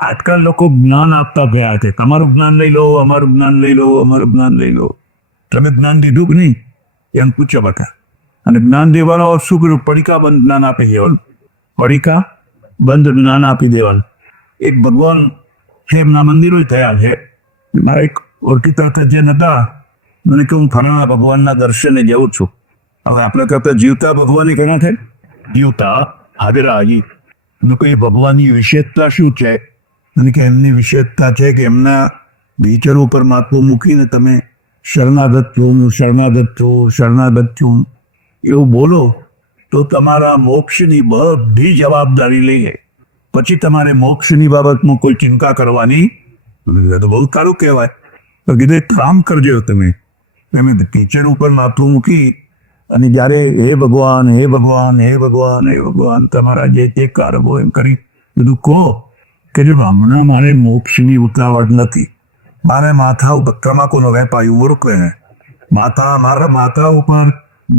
આજકાલ લોકો જ્ઞાન આપતા ગયા છે, તમારું જ્ઞાન લઈ લો, અમારું જ્ઞાન લઈ લો, અમારું જ્ઞાન લઈ લો. તમે જ્ઞાન દીધું કે નહીં એમ પૂછો બધા. અને જ્ઞાન દેવાનો શું કર્યું? પડીકા બંધ જ્ઞાન આપી દેવાનું. પડીકા બંધ જ્ઞાન આપી દેવાનું. એક ભગવાન છે, એમના મંદિરો થયા છે. મારા એક ઓળખીતા જે નતા, મને કે હું ફલાણા ભગવાનના દર્શને જઉં છું. હવે આપણે કરતા જીવતા ભગવાન ઘણા છે, જીવતા હાજરા હજી. એ ભગવાનની વિશેષતા શું છે? અને કે એમની વિશેષતા છે કે એમના વિચારો ઉપર માથું મૂકીને તમે શરણાગત છું, શરણાગત છું, શરણાગત છું એવું બોલો તો તમારા મોક્ષની બધી જવાબદારી લઈએ. પછી તમારે મોક્ષની બાબતમાં કોઈ ચિંતા કરવાની તો બહુ સારું કહેવાય. તો કીધું એક કામ કરજો, તમે ટીચર ઉપર માથું મૂકી અને જ્યારે હે ભગવાન, હે ભગવાન, હે ભગવાન, હે ભગવાન, તમારા જે કારવો એમ કરી બધું કહો કે જો હમણાં મારે મોક્ષની ઉતાવળ નથી, મારે માથા ઉપર તમાકુનો વેપારી ઉરકવે ને મારા માથા ઉપર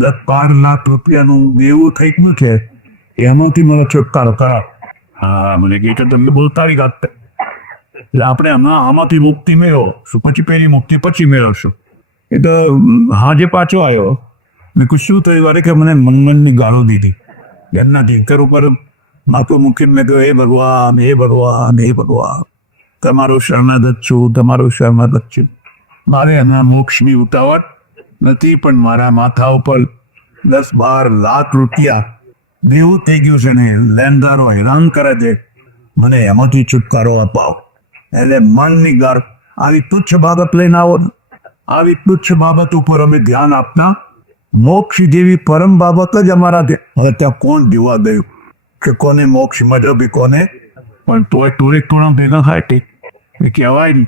10-12 લાખ રૂપિયાનું દેવું થઈ ગયું છે, એમાંથી મને છુટકારો કરાવ. હા, મને કહે છે તમે બોલતા વાત. એટલે આપણે હમણાં આમાંથી મુક્તિ મેળવો, પછી પેલી મુક્તિ પછી મેળવશું. એ તો હાજે પાછો આવ્યો. મેં કહ્યું શું થયું? અરે કે મને મનની ગાળો દીધી. ઘરના ઢીંકર ઉપર માથું મૂકીને મેં કહ્યું હે ભગવાન, હે ભગવાન, હે ભગવાન, તમારું શરણાગત છું, તમારું શરણાગત છું. મારે હમણાં મોક્ષની ઉતાવળ નથી, પણ મારા માથા ઉપર 10-12 લાખ રૂપિયા દેવું થઈ ગયું છે ને લેણદારો હેરાન કરે છે, મને એમાંથી છુટકારો અપાવો. એટલે મનની ગાળ. આવી તુચ્છ બાબત લઈને આવો. આવી તુચ્છ બાબત ઉપર અમે ધ્યાન આપતા. મોક્ષ જેવી પરમ બાબત જ અમારા હવે ત્યાં કોણ જોવા ગયું કે કોને મોક્ષ મજા બી કોને, પણ તોય ટોળે ટોળા ભેગા થાય તે કહેવાય નહીં.